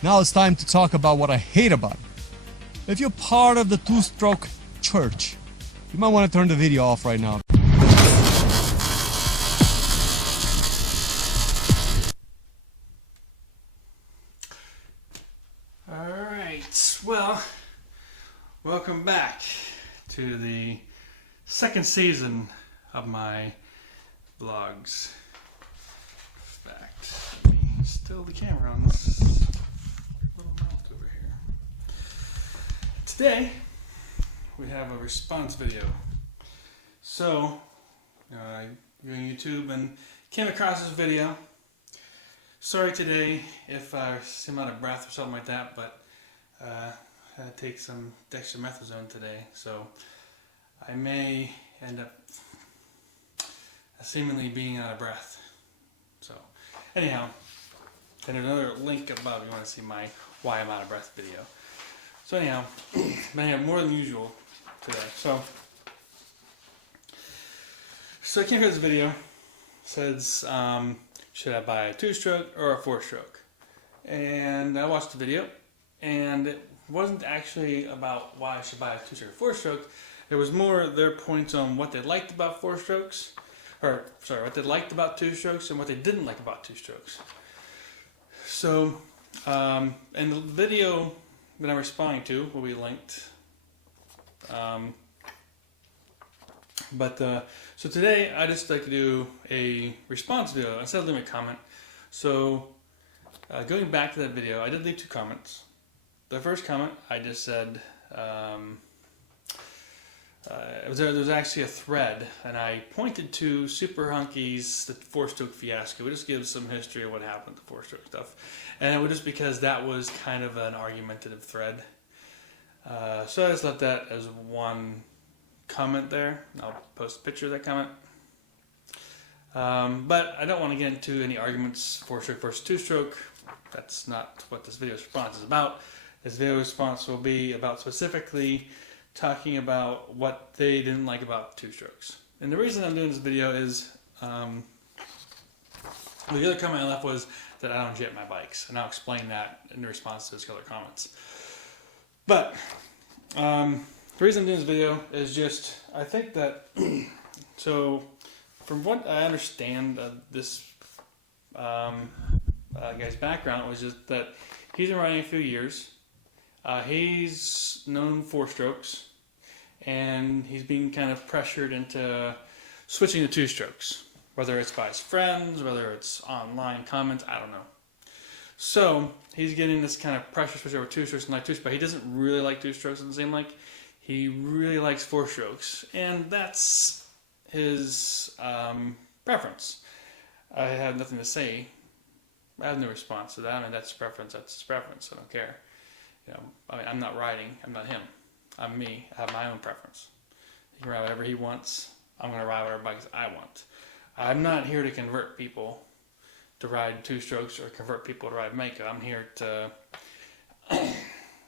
Now it's time to talk about what I hate about it. If you're part of the two-stroke church, you might want to turn the video off right now. Alright, well, welcome back to the second season of my vlogs. In fact, let me still the camera on this little mount over here. Today, we have a response video. So, you're on YouTube and came across this video. Sorry today if I seem out of breath or something like that, but I had to take some dextromethasone today, so I may end up seemingly being out of breath. So, anyhow, and there's another link above if you want to see my why I'm out of breath video. So anyhow, I have more than usual today. So I came here this video. It says, should I buy a 2-stroke or a 4-stroke? And I watched the video, and it wasn't actually about why I should buy a 2-stroke or 4-stroke. It was more their points on what they liked about 4-strokes, or sorry, what they liked about 2-strokes and what they didn't like about 2-strokes. So, and the video that I'm responding to will be linked. So today I just like to do a response video instead of leaving a comment. So going back to that video, I did leave 2 comments. The first comment I just said there was actually a thread, and I pointed to Super Hunky's the 4-stroke fiasco. It just gives some history of what happened with the 4-stroke stuff, and it was just because that was kind of an argumentative thread. So I just left that as one comment there. I'll post a picture of that comment. But I don't want to get into any arguments 4-stroke versus 2-stroke. That's not what this video response is about. This video response will be about specifically talking about what they didn't like about 2-strokes. And the reason I'm doing this video is the other comment I left was that I don't jet my bikes, and I'll explain that in response to those other comments. But the reason I'm doing this video is just, I think that, so from what I understand of this guy's background was just that he's been riding a few years. He's known 4-strokes, and he's being kind of pressured into switching to 2-strokes, whether it's by his friends, whether it's online comments, I don't know. So he's getting this kind of pressure to switch over 2-strokes and like 2-strokes, but he doesn't really like 2-strokes, doesn't seem like. He really likes 4-strokes, and that's his preference. I have nothing to say. I have no response to that. I mean, that's his preference. That's his preference. I don't care. I mean, I'm not riding. I'm not him. I'm me. I have my own preference. He can ride whatever he wants. I'm going to ride whatever bikes I want. I'm not here to convert people to ride 2-strokes or convert people to ride Maico. I'm here to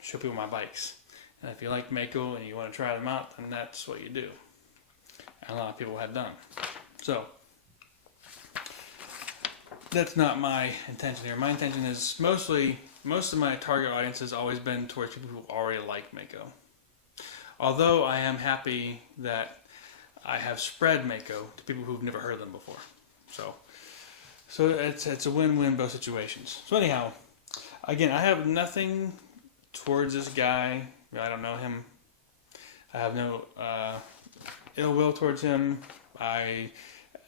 show people my bikes. And if you like Maico and you want to try them out, then that's what you do. And a lot of people have done. So, that's not my intention here. My intention is most of my target audience has always been towards people who already like Maico. Although I am happy that I have spread Maico to people who've never heard of them before. So it's a win-win both situations. So anyhow, again, I have nothing towards this guy. I don't know him. I have no ill will towards him.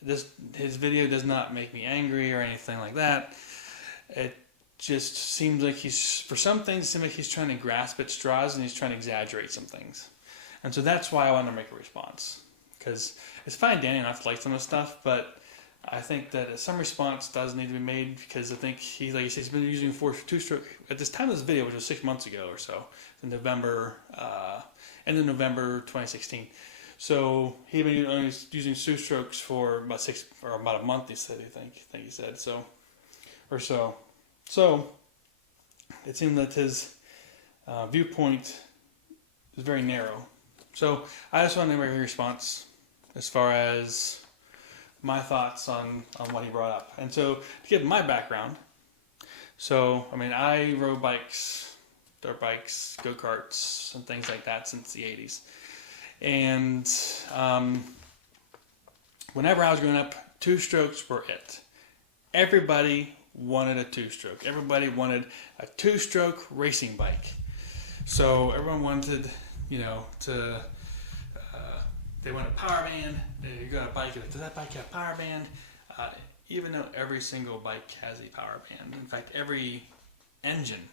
His video does not make me angry or anything like that. It just seems like for some things, it seems like he's trying to grasp at straws and he's trying to exaggerate some things. And so that's why I want to make a response. Because it's fine Danny not to like some of the stuff, but I think that some response does need to be made, because I think like he said, he's been using 2-stroke at this time of this video, which was 6 months ago or so, in November, end of November 2016. So he'd been only using 2-strokes for about a month. He said, I think he said so. So it seemed that his viewpoint is very narrow. So I just wanted to make a response as far as my thoughts on what he brought up. And so to give my background, So, I mean, I rode bikes, dirt bikes, go-karts, and things like that since the 80s. And whenever I was growing up, two-strokes were it. Everybody wanted a two-stroke. Everybody wanted a two-stroke racing bike. So everyone wanted, they wanted a power band. You got a bike, does that bike have a power band? Even though every single bike has a power band. In fact, every engine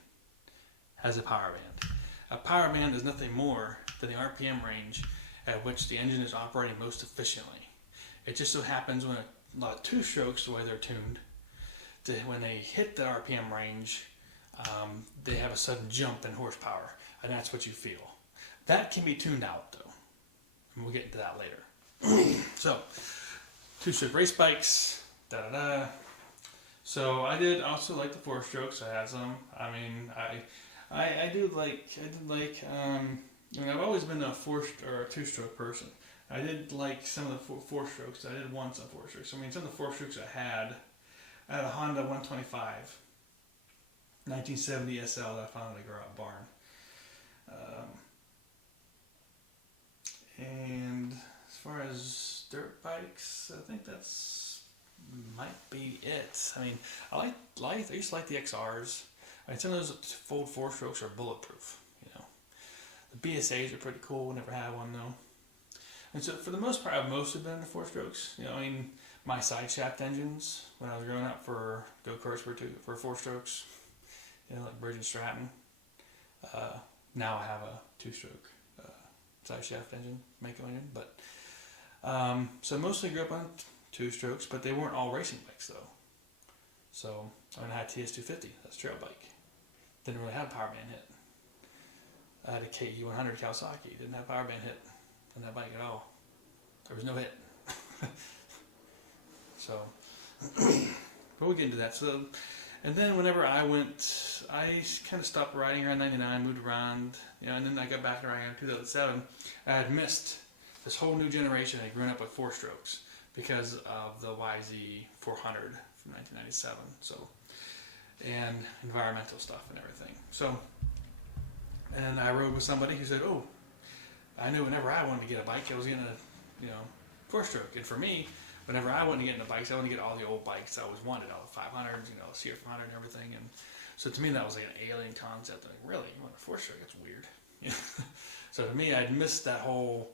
has a power band. A power band is nothing more than the RPM range at which the engine is operating most efficiently. It just so happens when a lot of two-strokes, the way they're tuned, when they hit the RPM range, they have a sudden jump in horsepower, and that's what you feel. That can be tuned out, though, and we'll get into that later. So, two-stroke race bikes, da-da-da. So I did also like the four-strokes. I had some. I mean, I did like, I've always been a two-stroke person. I did like some of the four-strokes. I did want some four-strokes. I mean, some of the four-strokes I had a Honda 125, 1970 SL that I found in a garage barn. And as far as dirt bikes, I think that's might be it. I mean, I used to like the XRs. I mean, some of those fold four-strokes are bulletproof. The BSAs are pretty cool. Never had one though. And so for the most part, I've mostly been into four-strokes. My side shaft engines when I was growing up for go-karts were four-strokes. Like Bridge and Stratton. Now I have a two-stroke side shaft engine, Maicos engine. But so mostly grew up on two-strokes, but they weren't all racing bikes though. So I had TS250. That's a trail bike. Didn't really have a power band hit. I had a KU100 Kawasaki. Didn't have a power band hit on that bike at all. There was no hit. So, but we'll get into that. So, and then whenever I went, I kind of stopped riding around 99, moved around, and then I got back around in 2007. I had missed this whole new generation. I had grown up with four-strokes because of the YZ400 from 1997. So, and environmental stuff and everything. So, and I rode with somebody who said, "Oh, I knew whenever I wanted to get a bike, I was getting a, four-stroke." And for me, whenever I wanted to get into bikes, I wanted to get all the old bikes I always wanted, all the 500s, CR500 and everything. And so to me, that was like an alien concept. Like, really, you want a four-stroke? That's weird. So to me, I'd missed that whole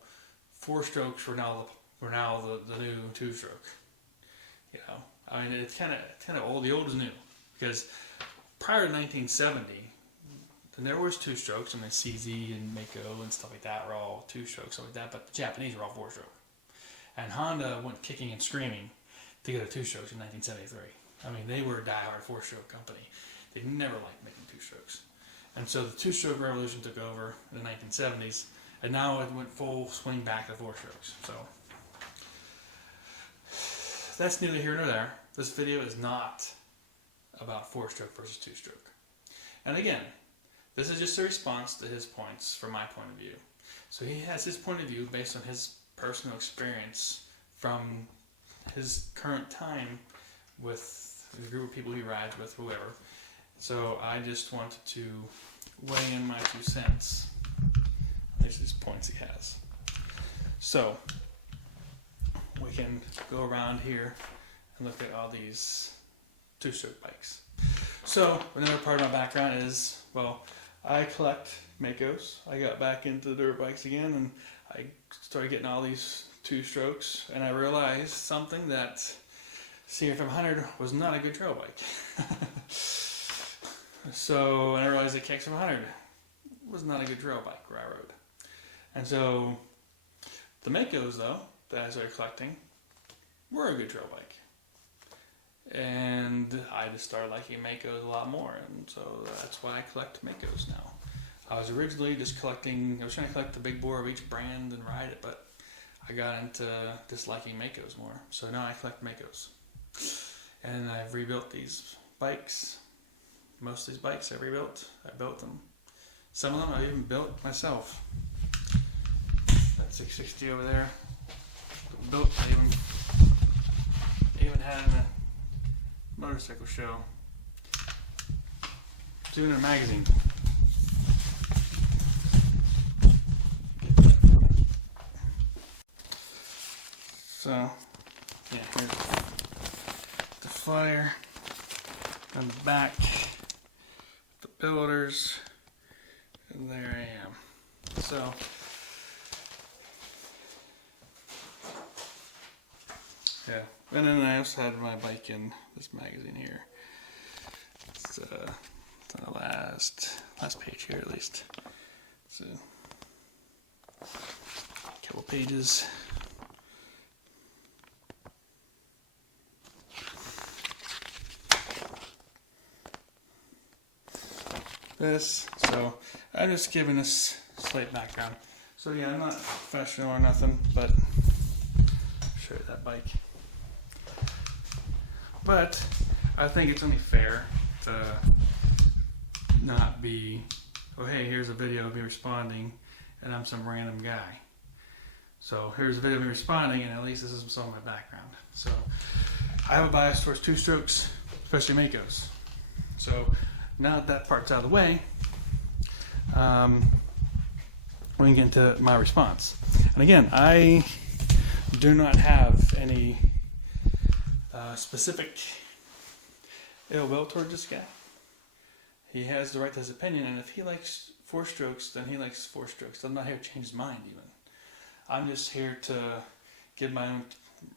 four-strokes were now the new two-stroke. I mean, it's kind of old. The old is new because prior to 1970. And there was two-strokes, and the CZ and Maicos and stuff like that were all two-strokes, stuff like that, but the Japanese were all four-stroke. And Honda went kicking and screaming to get a two-strokes in 1973. I mean, they were a die-hard four-stroke company. They never liked making two-strokes. And so the two-stroke revolution took over in the 1970s, and now it went full swing back to four-strokes. So that's neither here nor there. This video is not about four-stroke versus two-stroke. And again, this is just a response to his points from my point of view. So he has his point of view based on his personal experience from his current time with the group of people he rides with, whoever. So I just wanted to weigh in my 2 cents. These are his points he has. So we can go around here and look at all these two-stroke bikes. So another part of my background is, I collect Maicos. I got back into the dirt bikes again, and I started getting all these two-strokes, and I realized something, that CR500 was not a good trail bike. So I realized that KX500 was not a good trail bike where I rode. And so the Maicos, though, that I started collecting, were a good trail bike. And I just started liking Maicos a lot more, and so that's why I collect Maicos now. I was originally just collecting, I was trying to collect the big bore of each brand and ride it, but I got into disliking Maicos more. So now I collect Maicos. And I've rebuilt these bikes. Most of these bikes I rebuilt. I built them. Some of them I even built myself. That 660 over there. Built, I even had in a motorcycle show. doing a magazine. So, yeah, here's the flyer on the back, the builders, and there I am. So, yeah, and then I also had my bike in this magazine here. It's on the last page here at least. So, a couple pages. This, so I'm just giving this slight background. So yeah, I'm not professional or nothing, but I'll show you that bike. But I think it's only fair to not be, oh hey, here's a video of me responding and I'm some random guy. So here's a video of me responding and at least this is some of my background. So I have a bias towards two-strokes, especially Maicos. So now that part's out of the way, we can get into my response. And again, I do not have any specific ill will towards this guy. He has the right to his opinion, and if he likes four-strokes, then he likes four-strokes. I'm not here to change his mind even. I'm just here to give my own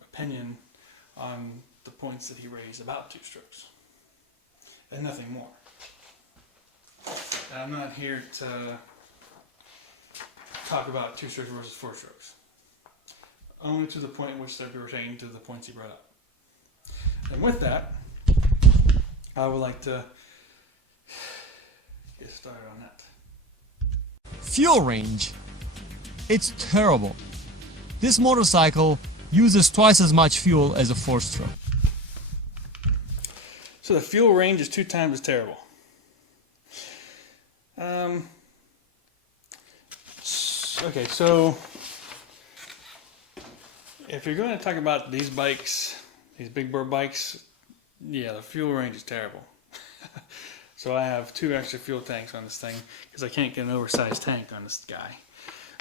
opinion on the points that he raised about two-strokes, and nothing more. I'm not here to talk about two-strokes versus four-strokes. Only to the point in which they're pertaining to the points he brought up. And with that, I would like to get started on that. Fuel range. It's terrible. This motorcycle uses twice as much fuel as a four-stroke. So the fuel range is 2 times as terrible. Okay, so if you're going to talk about these bikes, these big bore bikes, yeah, the fuel range is terrible. So I have 2 extra fuel tanks on this thing because I can't get an oversized tank on this guy.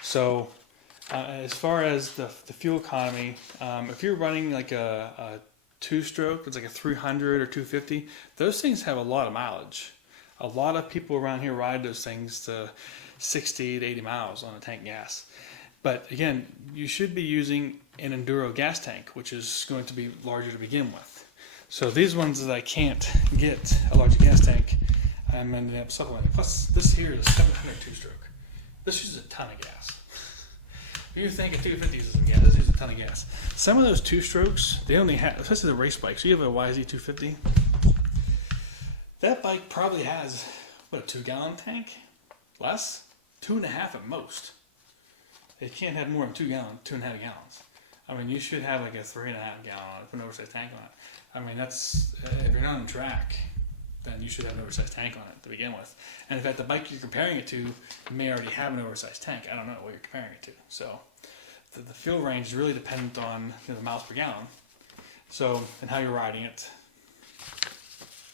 So as far as the fuel economy, if you're running like a two-stroke, it's like a 300 or 250, those things have a lot of mileage. A lot of people around here ride those things to 60 to 80 miles on a tank gas. But again, you should be using an enduro gas tank, which is going to be larger to begin with. So these ones that I can't get a larger gas tank, I'm ending up supplementing. Plus, this here is a 700 two-stroke. This uses a ton of gas. You think a 250 uses some gas, this uses a ton of gas. Some of those two-strokes, they only have, especially the race bikes. So you have a YZ250. That bike probably has, what, a 2-gallon tank? Less? 2.5 at most. It can't have more than 2.5 gallons. I mean, you should have like a 3.5 gallon on it, put an oversized tank on it. I mean, that's, if you're not on track, then you should have an oversized tank on it to begin with. And in fact, the bike you're comparing it to may already have an oversized tank. I don't know what you're comparing it to. So the fuel range is really dependent on the miles per gallon. So, and how you're riding it.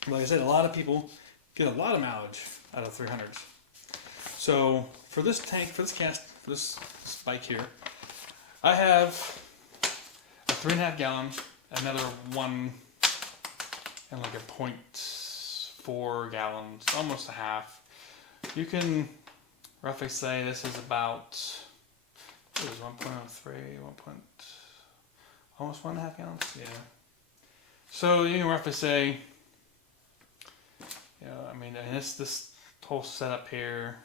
Like I said, a lot of people get a lot of mileage out of 300s. So for this tank, for this bike here, I have a 3.5 gallon, another 1 and like a 0.4 gallons, almost a half. You can roughly say this is about, what is 1.03, almost 1.5 gallons, yeah. So you can roughly say, you know, I mean, and this whole setup here,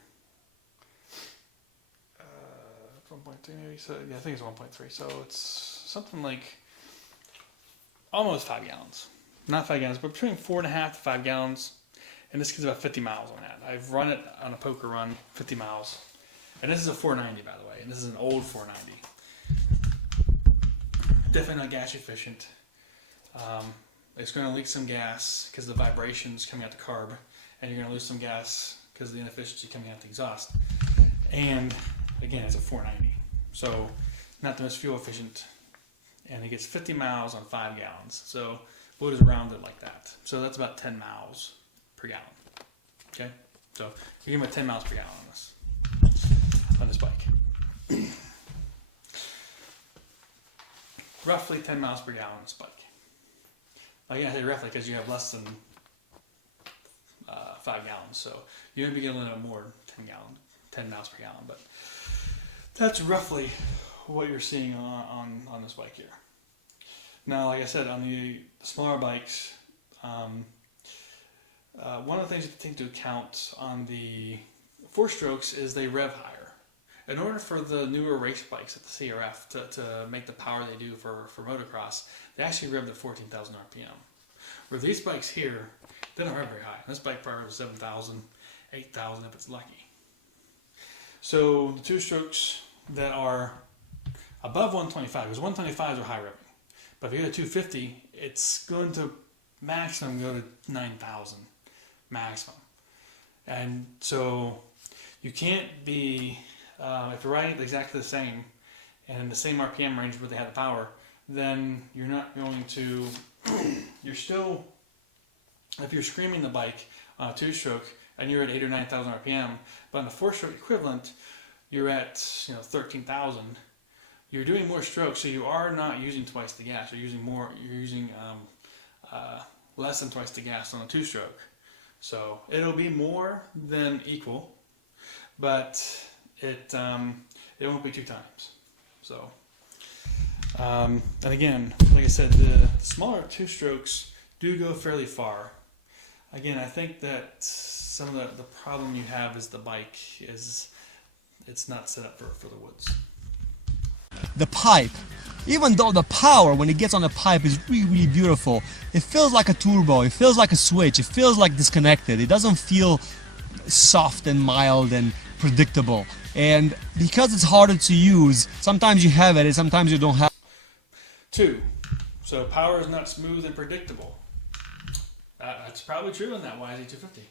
1.3 maybe, so yeah, I think it's 1.3, so it's something like almost 5 gallons. Not 5 gallons, but between 4.5 to 5 gallons, and this gets about 50 miles on that. I've run it on a poker run, 50 miles, and this is a 490, by the way, and this is an old 490. Definitely not gas efficient. It's going to leak some gas because of the vibrations coming out the carb, and you're going to lose some gas because of the inefficiency coming out the exhaust. And again, it's a 490, so not the most fuel efficient, and it gets 50 miles on 5 gallons. So we'll just round it like that. So that's about 10 miles per gallon. Okay, so you give him a 10 miles per gallon on this bike. Roughly 10 miles per gallon on this bike. Like I say roughly because you have less than 5 gallons, so you're going to be getting a little more than 10 miles per gallon, but that's roughly what you're seeing on this bike here. Now, like I said, on the smaller bikes, one of the things you have to take into account on the 4-strokes is they rev higher. In order for the newer race bikes at the CRF to make the power they do for motocross, they actually rev at 14,000 RPM. Where these bikes here, they don't rev very high. This bike probably revs 7,000, 8,000 if it's lucky. So the 2-strokes that are above 125, because 125s are high revving. But if you go to 250, it's going to maximum go to 9,000 maximum. And so you can't be, if you're riding exactly the same and in the same RPM range where they have the power, then you're not going to, you're still, if you're screaming the bike on a 2-stroke and you're at 8,000 or 9,000 RPM, but on the 4-stroke equivalent, you're at 13,000. You're doing more strokes, so you are not using twice the gas. You're using more. You're using less than twice the gas on a 2-stroke. So it'll be more than equal, but it won't be 2 times. So and again, like I said, the smaller 2-strokes do go fairly far. Again, I think that some of the problem you have is the bike is it's not set up for the woods. The pipe, even though the power when it gets on the pipe is really, really beautiful, it feels like a turbo, it feels like a switch, it feels like disconnected. It doesn't feel soft and mild and predictable. And because it's harder to use, sometimes you have it and sometimes you don't have it. 2, so power is not smooth and predictable. That's probably true in that YZ250.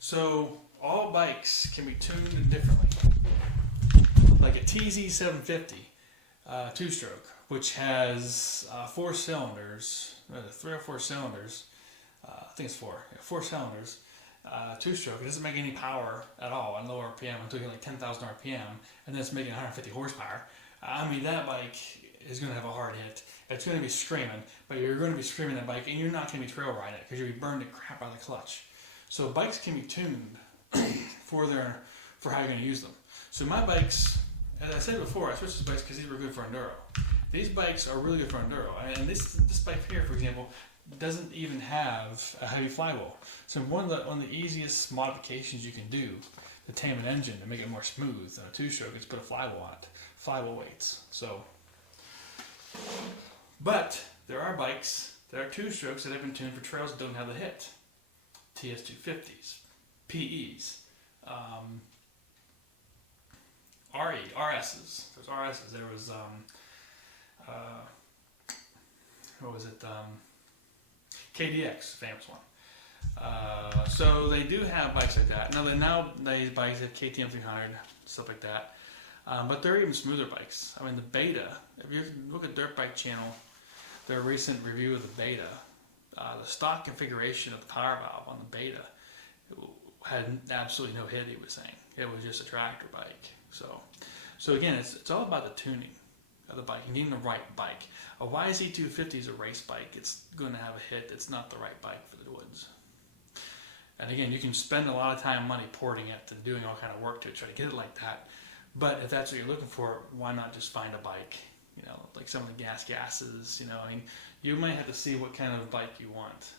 So all bikes can be tuned differently. Like a TZ750 2-stroke, which has 4 cylinders, 3 or 4 cylinders, I think it's 4, 4 cylinders, 2-stroke. It doesn't make any power at all on low RPM until you get like 10,000 RPM, and then it's making 150 horsepower. I mean, that bike is going to have a hard hit. It's going to be screaming, but you're going to be screaming that bike, and you're not going to be trail riding it because you'll be burned the crap out of the clutch. So bikes can be tuned for how you're going to use them. So my bikes, as I said before, I switched to bikes because these were good for enduro. These bikes are really good for enduro, and this bike here, for example, doesn't even have a heavy flywheel. So one of the easiest modifications you can do to tame an engine to make it more smooth than a 2-stroke is put a flywheel on it, flywheel weights. So, but there are bikes that are 2-strokes that have been tuned for trails that don't have the hit. TS250s, PEs, RSs. There's RSs. There was what was it? KDX, famous one. So they do have bikes like that. Nowadays bikes have KTM 300, stuff like that. But they're even smoother bikes. I mean, the Beta. If you look at Dirtbike channel, their recent review of the Beta, the stock configuration of the power valve on the Beta had absolutely no hit. He was saying it was just a tractor bike. So again, it's all about the tuning of the bike and getting the right bike. A YZ250 is a race bike. It's going to have a hit. It's not the right bike for the woods. And again, you can spend a lot of time and money porting it and doing all kind of work to try to get it like that. But if that's what you're looking for, why not just find a bike? Like some of the gases. I mean, you might have to see what kind of bike you want.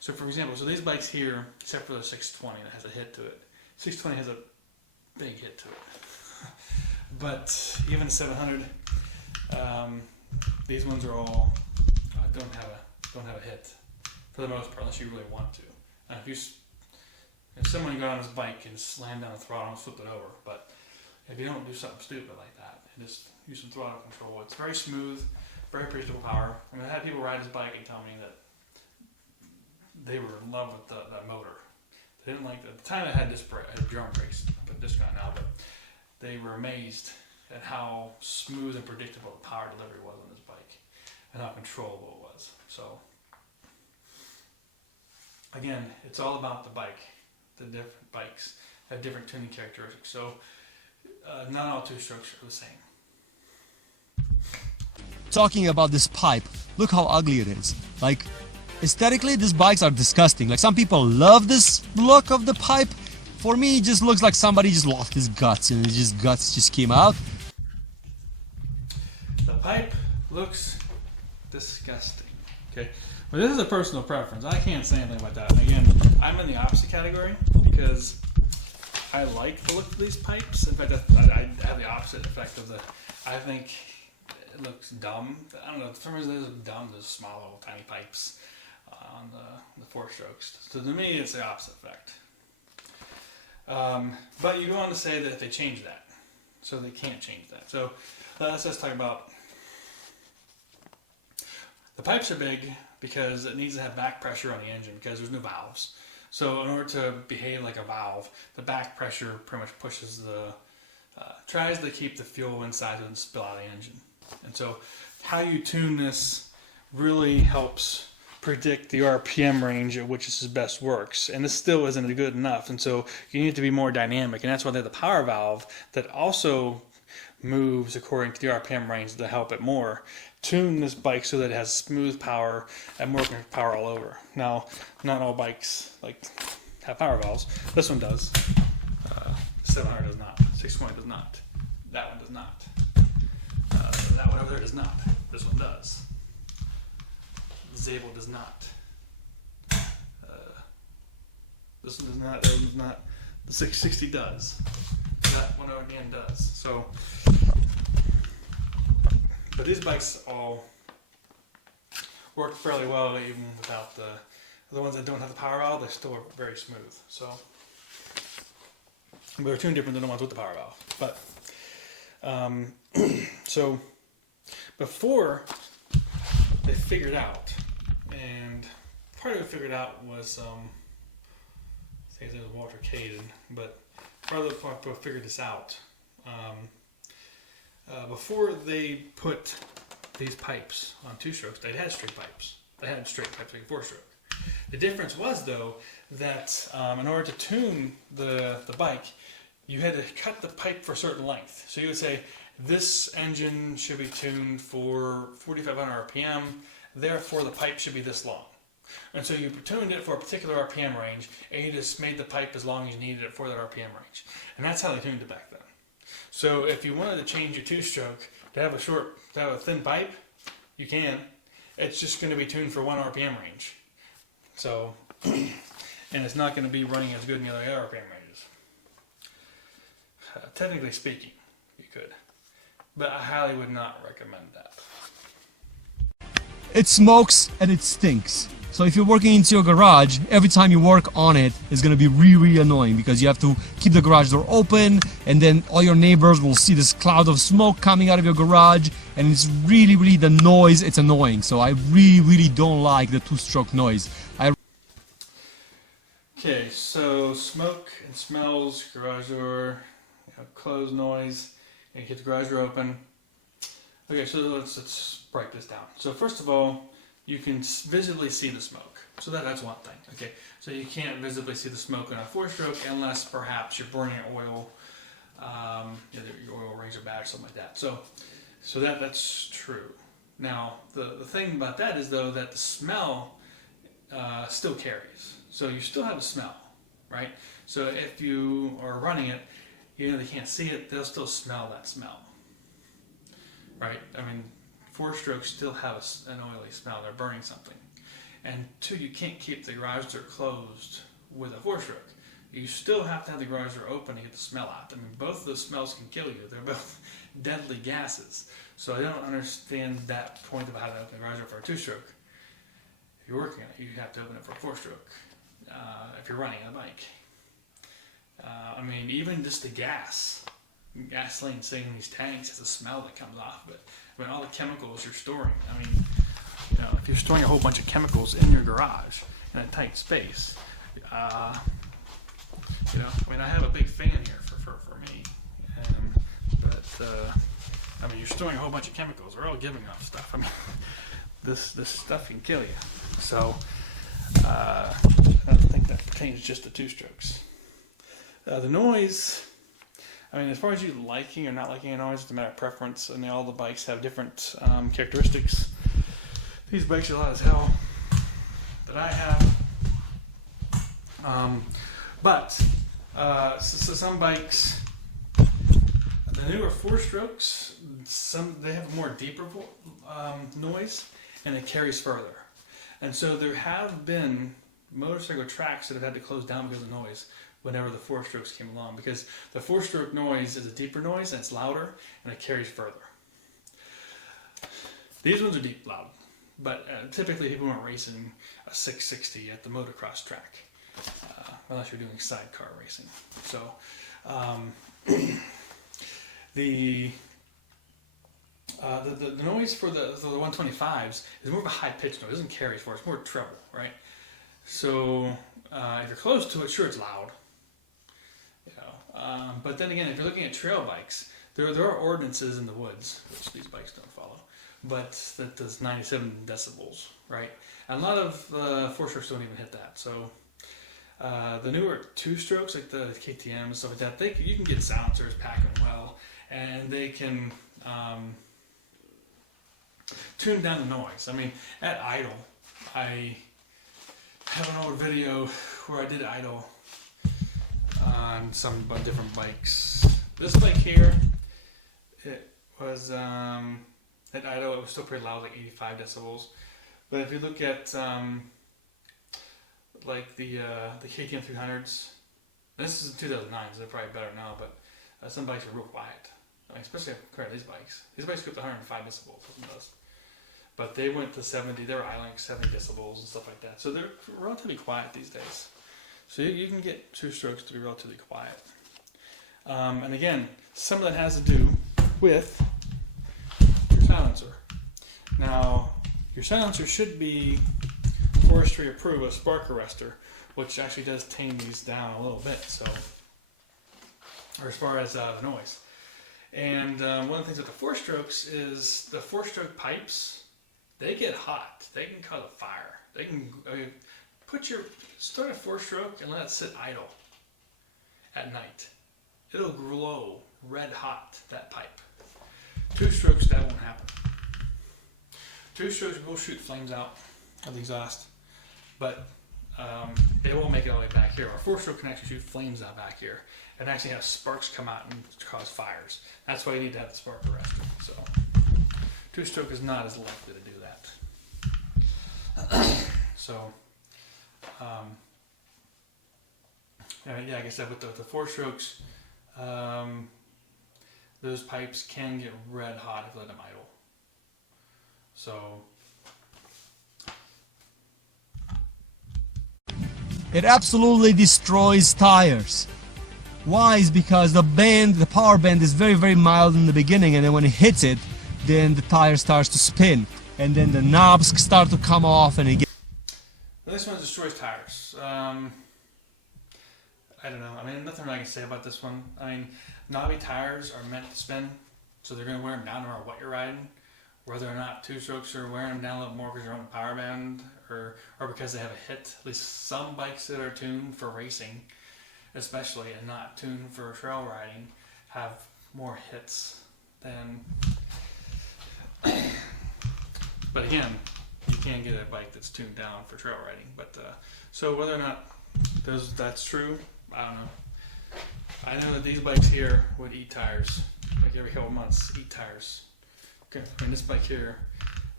So for example, these bikes here, except for the 620 that has a hit to it, 620 has a big hit to it. But even 700, these ones are all don't have a hit for the most part, unless you really want to. And if someone got on his bike and slammed down the throttle and flipped it over, but if you don't do something stupid like that and just use some throttle control, it's very smooth, very predictable power. I mean, I had people ride his bike and tell me that they were in love with that motor. They didn't like at the time I had drum brakes. I put disc on now, but they were amazed at how smooth and predictable the power delivery was on this bike and how controllable it was. So again, it's all about the bike. the different bikes have different tuning characteristics. So not all two-strokes are the same. Talking about this pipe, look how ugly it is. Like, aesthetically, these bikes are disgusting. Like, some people love this look of the pipe. For me, it just looks like somebody just lost his guts and his guts just came out. The pipe looks disgusting. Okay, well, this is a personal preference. I can't say anything about that. And again, I'm in the opposite category because I like the look of these pipes. In fact, I have the opposite effect of the. I think it looks dumb. I don't know. For some reason, it looks dumb. Those small little tiny pipes on the four strokes. So to me, it's the opposite effect. But you go on to say that they change that, so they can't change that. So let's just talk about the pipes are big because it needs to have back pressure on the engine because there's no valves. So in order to behave like a valve, the back pressure pretty much pushes tries to keep the fuel inside and spill out of the engine. And so how you tune this really helps predict the RPM range at which this best works, and this still isn't good enough, and so you need to be more dynamic, and that's why they have the power valve that also moves according to the RPM range to help it more tune this bike so that it has smooth power and more power all over. Now, not all bikes like have power valves. This one does. 700 does not. 620 does not. That one does not. That one over there does not. This one does. Zabel does not. This one does not. That one does not. The 660 does. That one again does. So, but these bikes all work fairly well even without the ones that don't have the power valve. They still work very smooth. So, but they're tuned different than the ones with the power valve. But so before they figured out. And part of it figured out was, I think it was Walter Caden, but part of the part figured this out. Before they put these pipes on two strokes, they had straight pipes. They had straight pipes like a four stroke. The difference was, though, that in order to tune the bike, you had to cut the pipe for a certain length. So you would say, this engine should be tuned for 4,500 RPM, therefore the pipe should be this long. And so you tuned it for a particular RPM range, and you just made the pipe as long as you needed it for that RPM range. And that's how they tuned it back then. So if you wanted to change your two-stroke to have a thin pipe, you can. It's just going to be tuned for one RPM range. So, and it's not going to be running as good in the other RPM ranges. Technically speaking, you could. But I highly would not recommend that. It smokes and it stinks. So if you're working into your garage, every time you work on it, it's going to be really, really annoying because you have to keep the garage door open, and then all your neighbors will see this cloud of smoke coming out of your garage, and it's really, really the noise, it's annoying. So I really, really don't like the two-stroke noise. Okay, so smoke and smells, garage door, closed noise, and keep the garage door open. Okay, so let's break this down. So first of all, you can visibly see the smoke. So that's one thing. Okay, so you can't visibly see the smoke in a four-stroke unless perhaps you're burning oil, your oil rings are bad or something like that. So that's true. Now the thing about that is though that the smell still carries. So you still have a smell, right? So if you are running it, they can't see it, they'll still smell that smell. Right? I mean, four strokes still have an oily smell. They're burning something. And two, you can't keep the garage door closed with a four stroke. You still have to have the garage door open to get the smell out. I mean, both of those smells can kill you. They're both deadly gases. So I don't understand that point about how to open the garage door for a two stroke. If you're working on it, you have to open it for a four stroke. If you're running a bike. I mean, even just the gasoline sitting in these tanks has a smell that comes off of it. I mean, all the chemicals you're storing. I mean, if you're storing a whole bunch of chemicals in your garage in a tight space, I mean, I have a big fan here for me, but I mean, you're storing a whole bunch of chemicals. They're all giving off stuff. I mean, this stuff can kill you. So think that pertains just to two-strokes. The noise, I mean, as far as you liking or not liking a noise, it's a matter of preference, and all the bikes have different characteristics. These bikes are loud as hell that I have, but so some bikes, the newer four-strokes, they have more deeper noise, and it carries further. And so there have been motorcycle tracks that have had to close down because of noise whenever the four-strokes came along, because the four-stroke noise is a deeper noise and it's louder and it carries further. These ones are deep, loud, but typically people aren't racing a 660 at the motocross track unless you're doing sidecar racing. So the noise for the 125s is more of a high-pitched noise. It doesn't carry far. It's more treble, right? So if you're close to it, sure, it's loud. But then again, if you're looking at trail bikes, there are ordinances in the woods, which these bikes don't follow, but that does 97 decibels, right? And a lot of four-strokes don't even hit that. So the newer two-strokes, like the KTM and stuff like that, you can get silencers packing well, and they can tune down the noise. I mean, at idle, I have an old video where I did idle on some different bikes. This bike here, it was at idle, it was still pretty loud, like 85 decibels. But if you look at like the KTM 300s, this is 2009, so they're probably better now, but some bikes are real quiet. I mean, especially compared to these bikes. These bikes go up to 105 decibels, but they went to 70, they were idling 70 decibels and stuff like that. So they're relatively quiet these days. So you can get two-strokes to be relatively quiet. And again, some of that has to do with your silencer. Now, your silencer should be forestry approved with spark arrestor, which actually does tame these down a little bit. So, or as far as the noise. And one of the things with the four-strokes is the four-stroke pipes, they get hot. They can cause a fire. They can start a four-stroke and let it sit idle at night. It'll glow red hot, that pipe. Two-strokes, that won't happen. Two-strokes will shoot flames out of the exhaust, but they won't make it all the way back here. Our four-stroke can actually shoot flames out back here and actually have sparks come out and cause fires. That's why you need to have the spark arrestor. So two-stroke is not as likely to do that. So yeah, like I said, with the four-strokes, those pipes can get red hot if you let them idle. So it absolutely destroys tires. Why? Is because the power band is very, very mild in the beginning, and then when it hits it, then the tire starts to spin, and then the knobs start to come off, and it gets... This one destroys tires. I don't know. I mean, nothing I can say about this one. I mean, knobby tires are meant to spin, so they're going to wear them down no matter what you're riding. Whether or not two-strokes are wearing them down a little more because they're on the power band, or because they have a hit. At least some bikes that are tuned for racing, especially, and not tuned for trail riding, have more hits than... But again, you can get a bike that's tuned down for trail riding. But so whether or not that's true, I don't know. I know that these bikes here would eat tires, like every couple months, eat tires. Okay, and this bike here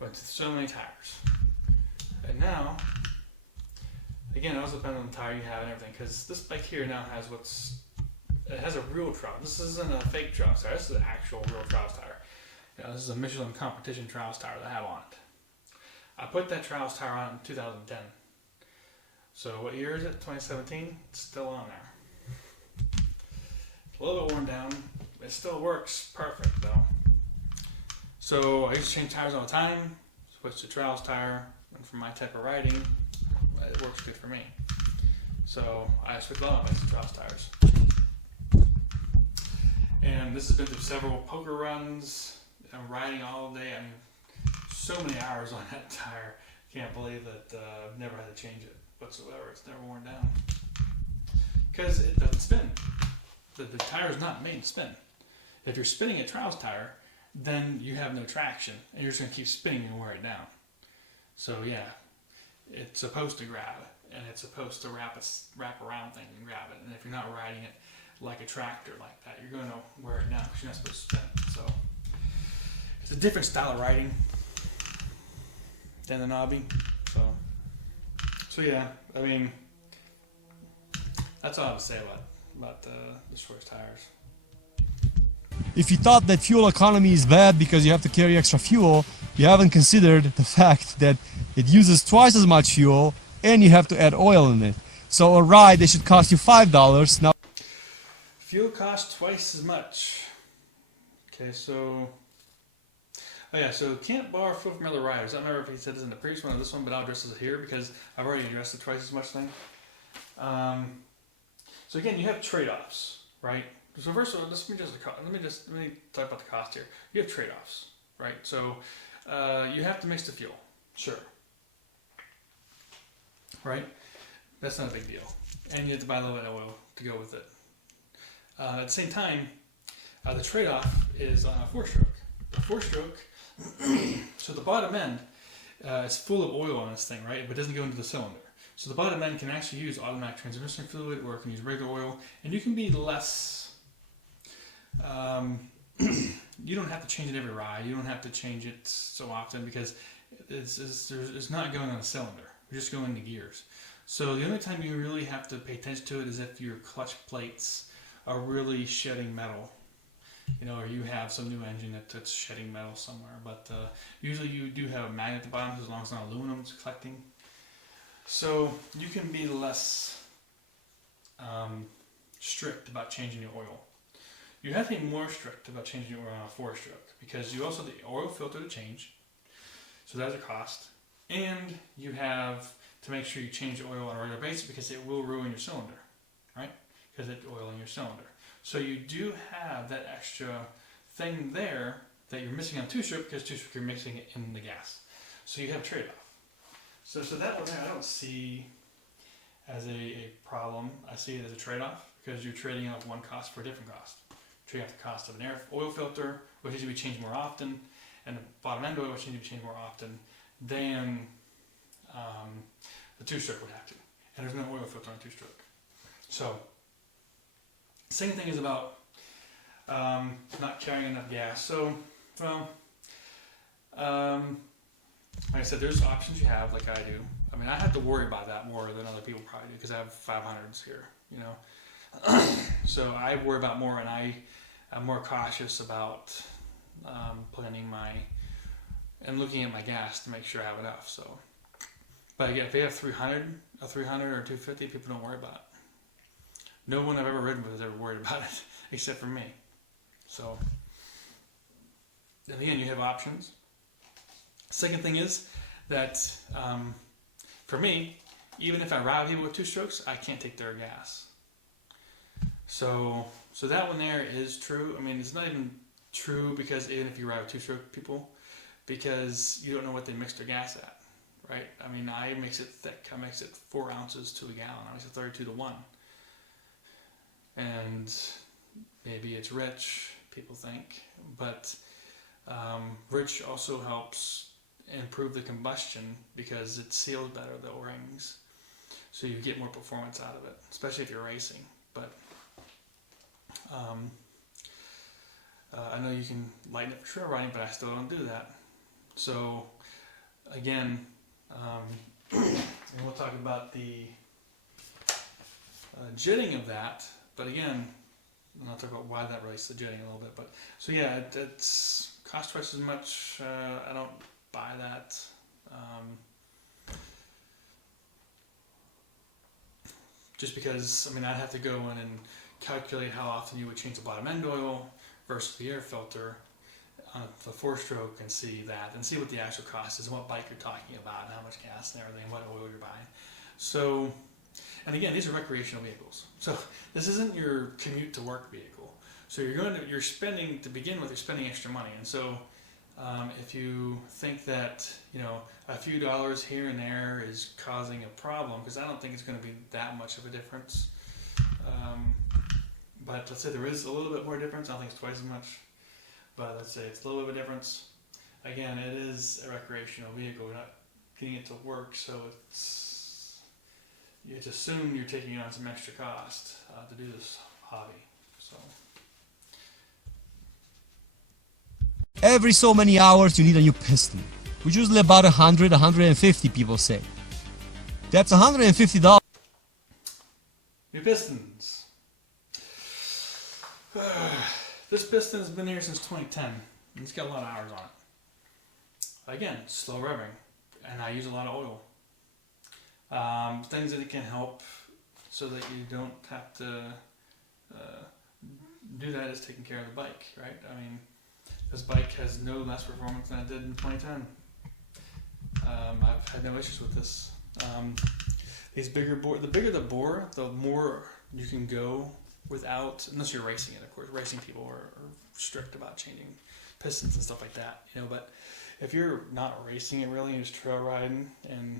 went to so many tires. And now, again, it also depends on the tire you have and everything, because this bike here now has it has a real trials. This isn't a fake trials tire. This is an actual real trials tire. You know, this is a Michelin competition trials tire that I have on it. I put that trials tire on in 2010. So what year is it? 2017? It's still on there. It's a little bit worn down. It still works perfect though. So I used to change tires all the time. Switch to trials tire, and for my type of riding, it works good for me. So I switched all of my trials tires. And this has been through several poker runs. I'm riding all day. I mean, so many hours on that tire. Can't believe that I've never had to change it. whatsoever. It's never worn down because it doesn't spin. The tire is not made to spin. If you're spinning a trials tire, then you have no traction, and you're just going to keep spinning and wear it down. So yeah, it's supposed to grab, and it's supposed to wrap around things and grab it. And if you're not riding it like a tractor like that, you're going to wear it down because you're not supposed to spin. So it's a different style of riding than the knobby. So yeah, I mean, that's all I have to say about the short tires. If you thought that fuel economy is bad because you have to carry extra fuel, you haven't considered the fact that it uses twice as much fuel and you have to add oil in it. So a ride that should cost you $5 now. Fuel costs twice as much. Okay, so oh yeah, so can't borrow fuel from other riders. I don't remember if he said this in the previous one or this one, but I'll address it here because I've already addressed the twice as much thing. So again, you have trade-offs, right? So first of all, let me talk about the cost here. You have trade-offs, right? So you have to mix the fuel, sure, right? That's not a big deal, and you have to buy a little bit of oil to go with it. At the same time, the trade-off is on a four-stroke. The four-stroke, so the bottom end is full of oil on this thing, right? But it doesn't go into the cylinder. So the bottom end can actually use automatic transmission fluid, or it can use regular oil, and you can be less. You don't have to change it every ride. You don't have to change it so often because it's not going on a cylinder. You're just going into gears. So the only time you really have to pay attention to it is if your clutch plates are really shedding metal, or you have some new engine that's shedding metal somewhere. But usually you do have a magnet at the bottom, as long as it's not aluminum, it's collecting. So you can be less strict about changing your oil. You have to be more strict about changing your oil on a four-stroke because you also have the oil filter to change, so that's a cost, and you have to make sure you change the oil on a regular basis because it will ruin your cylinder, right? Because it's oil in your cylinder. So you do have that extra thing there that you're missing on two-stroke because two-stroke you're mixing it in the gas. So you have trade-off. So that one there I don't see as a problem. I see it as a trade-off because you're trading off one cost for a different cost. Trading off the cost of an oil filter, which needs to be changed more often, and the bottom end oil, which needs to be changed more often than the two-stroke would have to. And there's no oil filter on two-stroke. So, second thing is about not carrying enough gas. So, well, like I said, there's options you have, like I do. I mean, I have to worry about that more than other people probably do because I have 500s here, So I worry about more, and I'm more cautious about planning and looking at my gas to make sure I have enough. So, but again, if they have 300 or 250, people don't worry about it. No one I've ever ridden with has ever worried about it, except for me. So, and again, you have options. Second thing is that for me, even if I ride people with two strokes, I can't take their gas. So that one there is true. I mean, it's not even true because even if you ride with two-stroke people, because you don't know what they mix their gas at, right? I mean, I mix it thick. I mix it 4 ounces to a gallon. I mix it 32 to 1. And maybe it's rich, people think, but rich also helps improve the combustion because it seals better, the O-rings, so you get more performance out of it, especially if you're racing. But I know you can lighten it for trail riding, but I still don't do that. So again, and we'll talk about the jetting of that, but again, and I'll talk about why that relates to jetting a little bit. But so yeah, it's cost twice as much. I don't buy that. Just because, I mean, I'd have to go in and calculate how often you would change the bottom end oil versus the air filter on the 4-stroke and see that, and see what the actual cost is and what bike you're talking about and how much gas and everything and what oil you're buying. So, and again, these are recreational vehicles. So this isn't your commute to work vehicle. So you're spending, to begin with, you're spending extra money. And so If you think that, you know, a few dollars here and there is causing a problem, because I don't think it's going to be that much of a difference. But let's say there is a little bit more difference. I don't think it's twice as much, but let's say it's a little bit of a difference. Again, it is a recreational vehicle. You're not getting it to work, so you just assume you're taking on some extra cost to do this hobby. So Every so many hours you need a new piston, which usually about 100, 150 people say. That's $150. new pistons. This piston has been here since 2010. And it's got a lot of hours on it. Again, slow revving, and I use a lot of oil. Things that it can help so that you don't have to do that is taking care of the bike, right? I mean, this bike has no less performance than it did in 2010. I've had no issues with this. These bigger bore, the bigger the bore, the more you can go without, unless you're racing it, of course. Racing people are strict about changing pistons and stuff like that, you know. But if you're not racing it really, you're just trail riding, and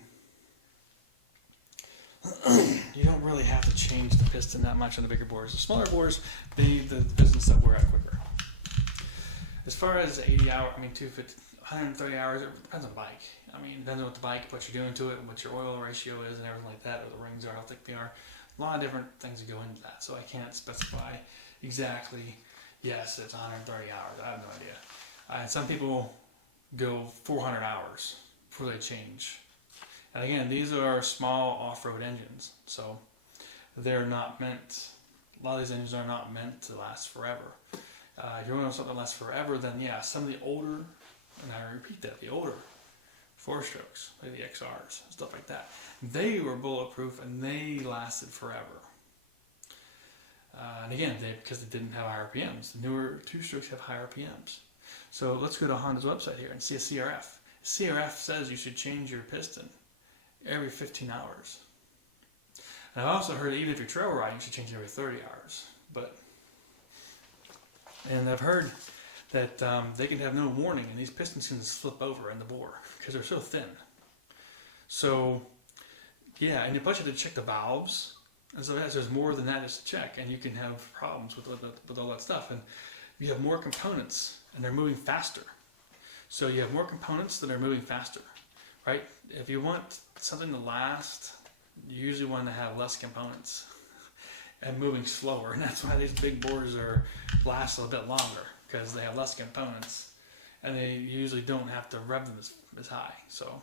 you don't really have to change the piston that much on the bigger bores. The smaller bores, the piston stuff wear out quicker. As far as 80 hour, 130 hours, it depends on the bike. I mean, it depends on what the bike, what you're doing to it, and what your oil ratio is, and everything like that, or the rings are, how thick they are. A lot of different things that go into that, so I can't specify exactly, yes, it's 130 hours. I have no idea. And some people go 400 hours before they change. And again, these are small off-road engines, so they're not meant, a lot of these engines are not meant to last forever. If you want something that lasts forever, then yeah, some of the older, and I repeat that, the older four-strokes, like the XRs, stuff like that, they were bulletproof and they lasted forever. And again, because they didn't have high RPMs. The newer two-strokes have high RPMs. So let's go to Honda's website here and see a CRF. CRF says you should change your piston every 15 hours. And I've also heard that even if you're trail riding, you should change it every 30 hours. And I've heard that they can have no warning, and these pistons can just flip over in the bore because they're so thin. So, yeah, and you have to check the valves, and so there's more than that just to check, and you can have problems with all that stuff. And you have more components, and they're moving faster. So you have more components that are moving faster, right? If you want something to last, you usually want to have less components and moving slower, and that's why these big bores last a little bit longer, because they have less components, and they usually don't have to rev them as high. So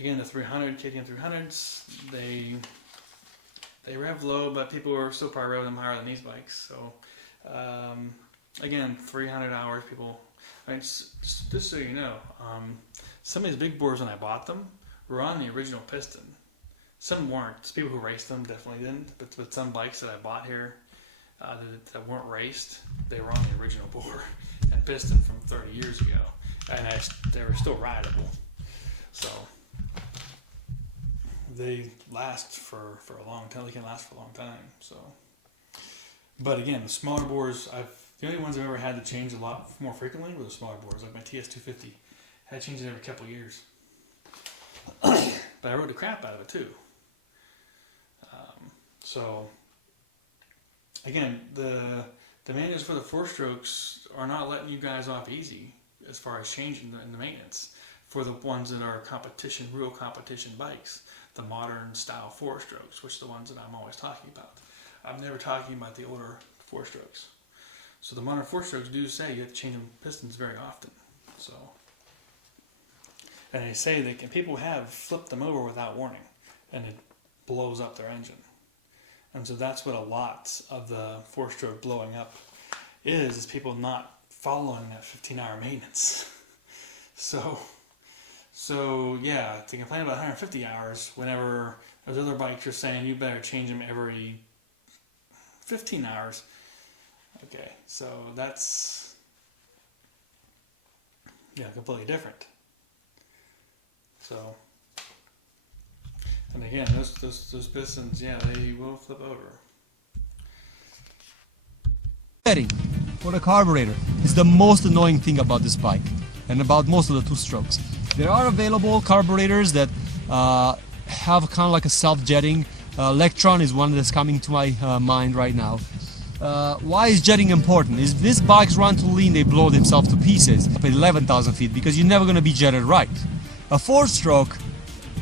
again, the 300 KTM 300s, they rev low, but people are still probably revving them higher than these bikes. So again, 300 hours, people. I mean, just so you know, some of these big bores when I bought them were on the original piston. Some weren't. Some people who raced them definitely didn't. But some bikes that I bought here that weren't raced, they were on the original bore and piston from 30 years ago, and they were still rideable. So they last for a long time. They can last for a long time. So, but again, the smaller bores, the only ones I've ever had to change a lot more frequently were the smaller bores, like my TS250. Had to change it every couple of years. But I rode the crap out of it too. So again, the manuals for the four-strokes are not letting you guys off easy as far as changing the maintenance for the ones that are real competition bikes, the modern style four-strokes, which are the ones that I'm always talking about. I'm never talking about the older four-strokes. So the modern four-strokes do say you have to change them pistons very often. So, and they say people have flipped them over without warning, and it blows up their engine. And so that's what a lot of the four-stroke blowing up is people not following that 15-hour maintenance. So yeah, to complain about 150 hours whenever those other bikes are saying you better change them every 15 hours. Okay, so that's completely different. So, and again, those pistons, they will flip over. Setting. for the carburetor. It's the most annoying thing about this bike and about most of the two-strokes. There are available carburetors that have kind of like a self-jetting. Electron is one that's coming to my mind right now. Why is jetting important? Is these bikes run too lean, they blow themselves to pieces up at 11,000 feet because you're never going to be jetted right. A four-stroke,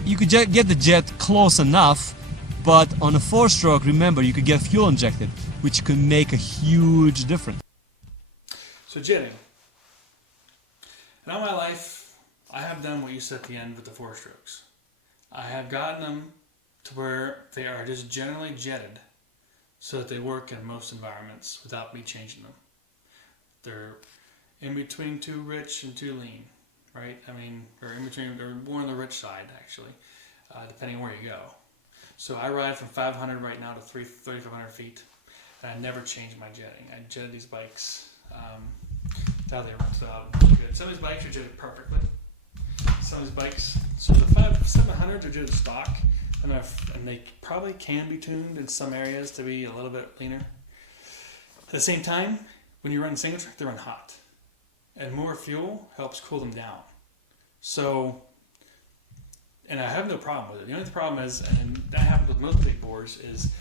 you could get the jet close enough, but on a four-stroke, remember, you could get fuel injected, which could make a huge difference. So jetting. In all my life, I have done what you said at the end with the four-strokes. I have gotten them to where they are just generally jetted so that they work in most environments without me changing them. They're in between too rich and too lean, right? I mean, they're in between, they're more on the rich side actually, depending on where you go. So I ride from 500 right now to 3,500 feet, and I never change my jetting. I jetted these bikes how they run, so good. Some of these bikes are jetted perfectly. Some of these bikes, so the 700s are jetted stock, and they probably can be tuned in some areas to be a little bit leaner. At the same time, when you run single track, they run hot, and more fuel helps cool them down. So, and I have no problem with it. The only problem is, and that happens with most big bores, is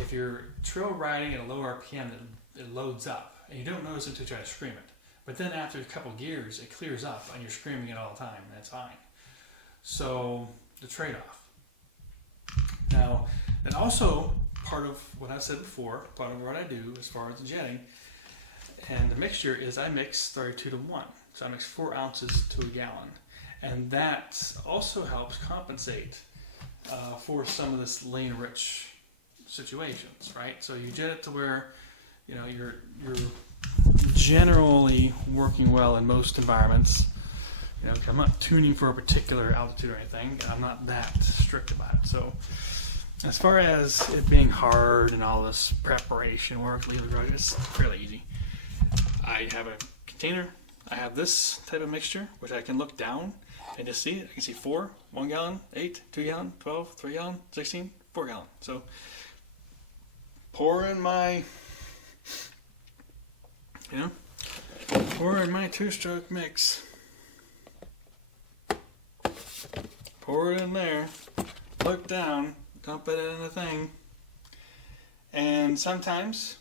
if you're trail riding at a low RPM, it loads up, and you don't notice it until you try to scream it. But then after a couple gears, it clears up, and you're screaming it all the time, and that's fine. So, the trade-off. Now, and also, part of what I said before, part of what I do as far as the jetting, and the mixture is I mix 32 to 1. So I mix 4 ounces to a gallon. And that also helps compensate for some of this lean-rich situations, right? So you jet it to where, you know, you're generally working well in most environments. You know, I'm not tuning for a particular altitude or anything. I'm not that strict about it. So as far as it being hard and all this preparation work, leave the garage, it's fairly easy. I have a container. I have this type of mixture, which I can look down and just see it. I can see 4, 1 gallon, 8, 2 gallon, 12, 3 gallon, 16, 4 gallon. So pour in my, pour in my 2-stroke mix. Pour it in there, look down, dump it in the thing. And sometimes,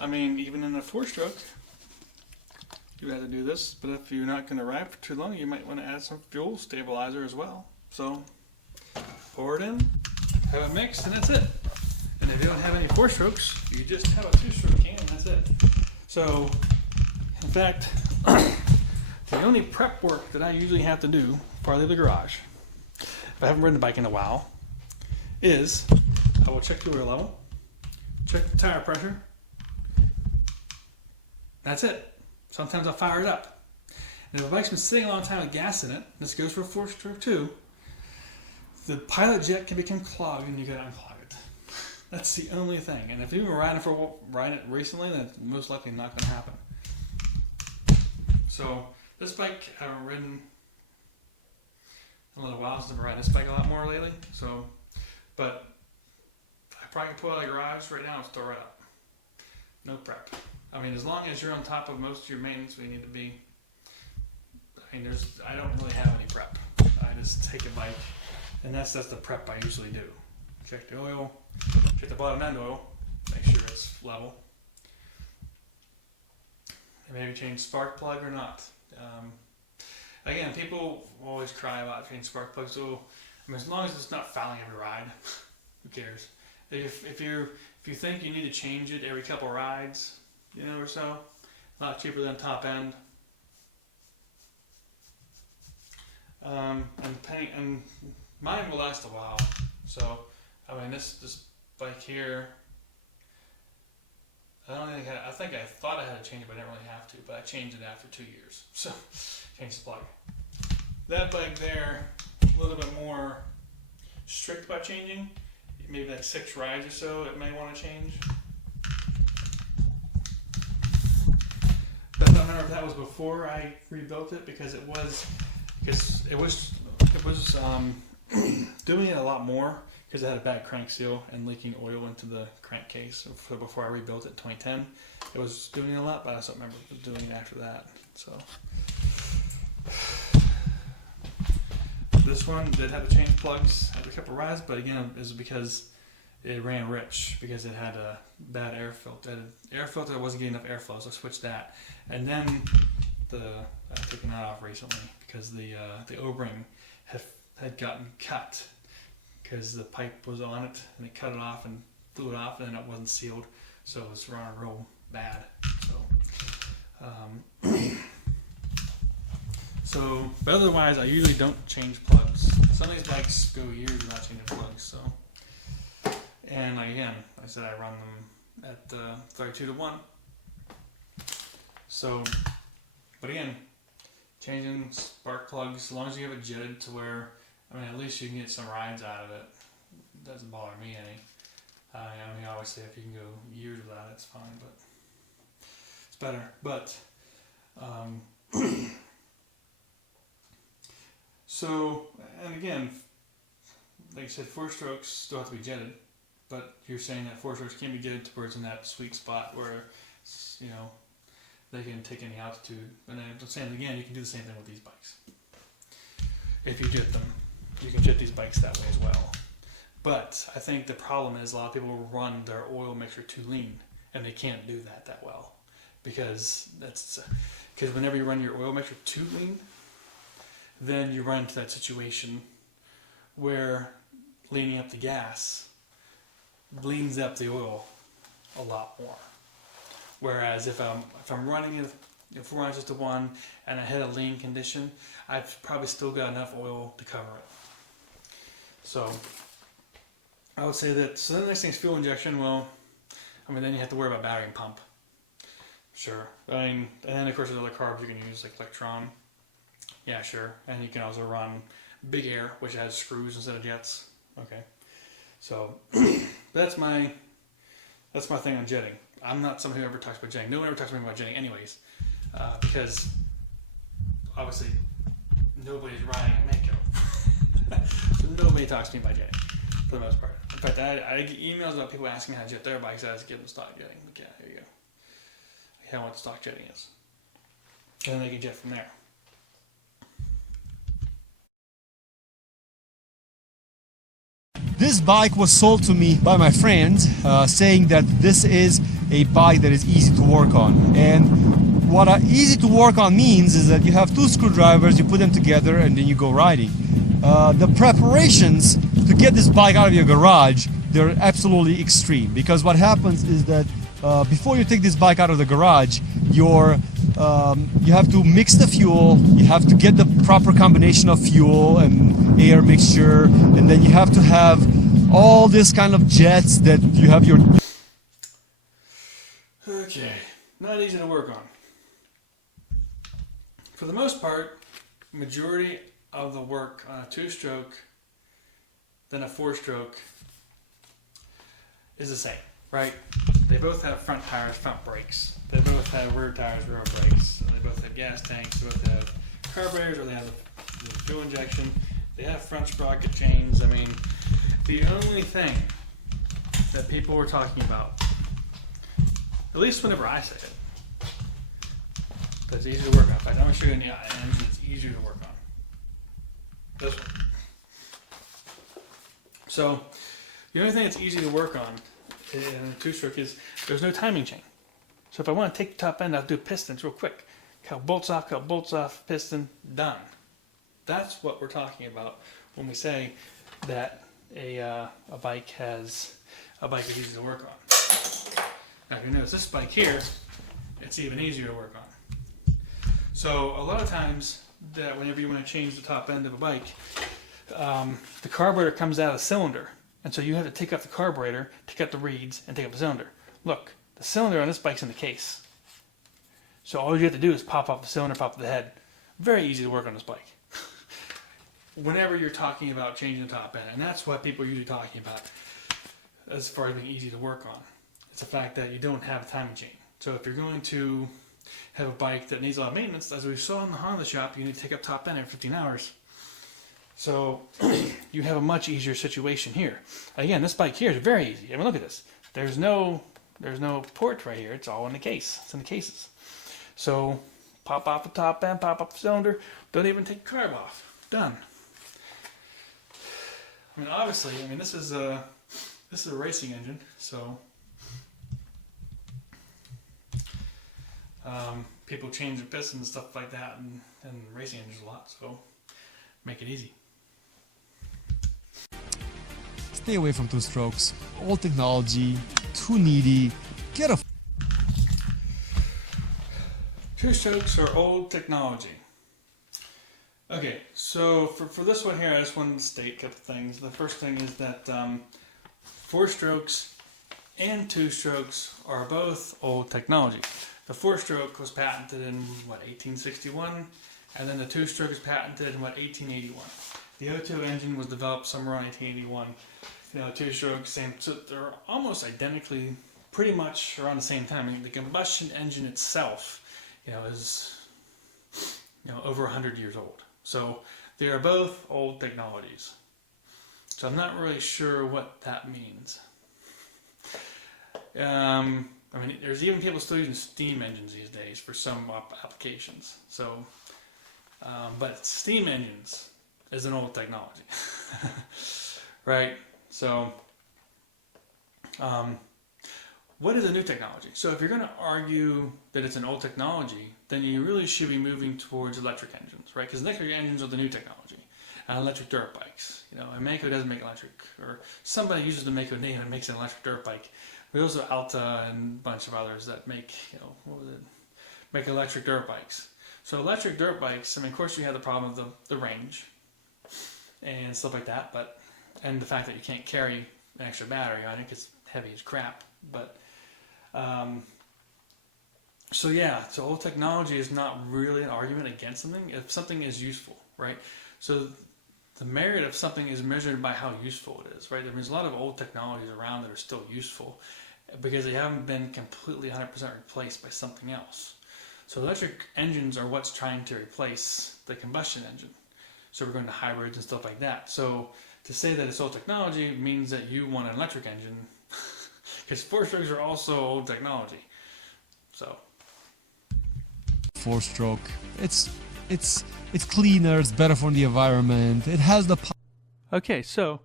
I mean, even in a 4-stroke, you have to do this, but if you're not going to ride for too long, you might want to add some fuel stabilizer as well. So, pour it in, have it mixed, and that's it. And if you don't have any 4-strokes, you just have a 2-stroke can, and that's it. So, in fact, the only prep work that I usually have to do before I leave the garage, if I haven't ridden a bike in a while, is I will check the oil level, check the tire pressure. That's it. Sometimes I'll fire it up. And if a bike's been sitting a long time with gas in it, this goes for a 4-stroke too, the pilot jet can become clogged and you gotta unclog it. That's the only thing. And if you've been riding it recently, that's most likely not gonna happen. So this bike I haven't ridden in a little while since I've been riding this bike a lot more lately. So, but I probably can pull it out of the garage right now and store it up. No prep. I mean, as long as you're on top of most of your maintenance we need to be, I mean, I don't really have any prep. I just take a bike, and that's the prep I usually do. Check the oil, check the bottom end oil, make sure it's level. And maybe change spark plug or not. Again, people always cry about changing spark plugs. So, I mean, as long as it's not fouling every ride, who cares? If you think you need to change it every couple rides, or so, a lot cheaper than top end. And mine will last a while. So, I mean, this bike here, I thought I had to change it, but I didn't really have to. But I changed it after 2 years. So, changed the plug. That bike there, a little bit more strict about changing. Maybe like 6 rides or so, it may want to change. I don't remember if that was before I rebuilt it because it was doing it a lot more because it had a bad crank seal and leaking oil into the crankcase before I rebuilt it in 2010. it was doing it a lot, but I don't remember doing it after that. So this one did have to change plugs after a couple rides, but again, it was because it ran rich, because it had a bad air filter. It had an air filter that wasn't getting enough airflow, so I switched that. And then I've taken that off recently because the O-ring had gotten cut because the pipe was on it and it cut it off and blew it off, and then it wasn't sealed, so it was running real bad. But otherwise, I usually don't change plugs. Some of these bikes go years without changing plugs. So, and again, like I said, I run them at 32-to-1. So, but again, changing spark plugs, as long as you have it jetted to where, I mean, at least you can get some rides out of it. It doesn't bother me any. I mean, I always say if you can go years without it, it's fine, but it's better. But, so, and again, like I said, 4-strokes still have to be jetted, but you're saying that 4-strokes can't be jetted towards in that sweet spot where, you know, they can take any altitude. And then I'm saying again, you can do the same thing with these bikes. If you jet them, you can jet these bikes that way as well. But I think the problem is a lot of people will run their oil mixture too lean, and they can't do that well, because whenever you run your oil mixture too lean, then you run into that situation where leaning up the gas leans up the oil a lot more. Whereas if I'm running it, if we're running just a 1 and I hit a lean condition, I've probably still got enough oil to cover it. So I would say that. So the next thing is fuel injection. Well, I mean, then you have to worry about battery and pump. Sure. I mean, and then of course there's other carbs you can use, like Electron. Yeah, sure. And you can also run Big Air, which has screws instead of jets. Okay. So that's my thing on jetting. I'm not someone who ever talks about jetting. No one ever talks to me about jetting anyways, because obviously nobody's riding a Mako. So nobody talks to me about jetting for the most part. In fact, I get emails about people asking me how to jet their bikes. I just give them stock jetting. Like, yeah, here you go. How what stock jetting is. And then they can jet from there. This bike was sold to me by my friend, saying that this is a bike that is easy to work on. And what easy to work on means is that you have 2 screwdrivers, you put them together, and then you go riding. The preparations to get this bike out of your garage, they're absolutely extreme, because what happens is that before you take this bike out of the garage, you have to mix the fuel, you have to get the proper combination of fuel and air mixture, and then you have to have all this kind of jets that you have your... Okay, not easy to work on. For the most part, majority of the work on a 2-stroke than a 4-stroke is the same, right? They both have front tires, front brakes. They both have rear tires, rear brakes. They both have gas tanks. They both have carburetors, or they have the fuel injection. They have front sprocket chains. I mean, the only thing that people were talking about, at least whenever I say it, that's easy to work on. In fact, I'm going to show you an engine that's easier to work on. This one. So, the only thing that's easy to work on in a 2-stroke is there's no timing chain. So if I want to take the top end, I'll do pistons real quick. Cut bolts off, piston, done. That's what we're talking about when we say that a bike is easy to work on. Now if you notice this bike here, it's even easier to work on. So a lot of times that whenever you want to change the top end of a bike, the carburetor comes out of the cylinder. And so you have to take off the carburetor, take out the reeds, and take out the cylinder. Look, the cylinder on this bike's in the case. So all you have to do is pop off the cylinder, pop the head. Very easy to work on this bike. Whenever you're talking about changing the top end, and that's what people are usually talking about as far as being easy to work on. It's the fact that you don't have a timing chain. So if you're going to have a bike that needs a lot of maintenance, as we saw in the Honda shop, you need to take up top end every 15 hours. So you have a much easier situation here. Again, this bike here is very easy. I mean, look at this. There's no there's no port right here. It's all in the case. It's in the cases. So pop off the top end, pop off the cylinder. Don't even take the carb off. Done. I mean, obviously, this is a racing engine, so people change the pistons and stuff like that, and racing engines a lot. So make it easy. Stay away from two strokes. Old technology, too needy. Get a Two strokes are old technology. Okay, so for this one here, I just wanted to state a couple things. The first thing is that 4 strokes and 2 strokes are both old technology. The 4-stroke was patented in, 1861? And then the 2-stroke is patented in, 1881? The O2 engine was developed somewhere around 1881. 2-stroke, same, so they're almost identically, pretty much around the same time. The combustion engine itself, is, over 100 years old. So they are both old technologies. So I'm not really sure what that means. There's even people still using steam engines these days for some applications. So, but steam engines is an old technology, right? So, what is a new technology? So if you're going to argue that it's an old technology, then you really should be moving towards electric engines, right? Because electric engines are the new technology. And electric dirt bikes. And Maico doesn't make electric, or somebody uses the Maico name and makes an electric dirt bike. There's also Alta and a bunch of others that make, make electric dirt bikes. So electric dirt bikes, of course you have the problem of the range and stuff like that, and the fact that you can't carry an extra battery on it because it's heavy as crap. But so old technology is not really an argument against something if something is useful, right? So the merit of something is measured by how useful it is, right? There's a lot of old technologies around that are still useful because they haven't been completely 100% replaced by something else. So electric engines are what's trying to replace the combustion engine. So we're going to hybrids and stuff like that. So to say that it's old technology means that you want an electric engine because 4-strokes are also old technology. So 4-stroke. It's cleaner, it's better for the environment, it has the Okay, so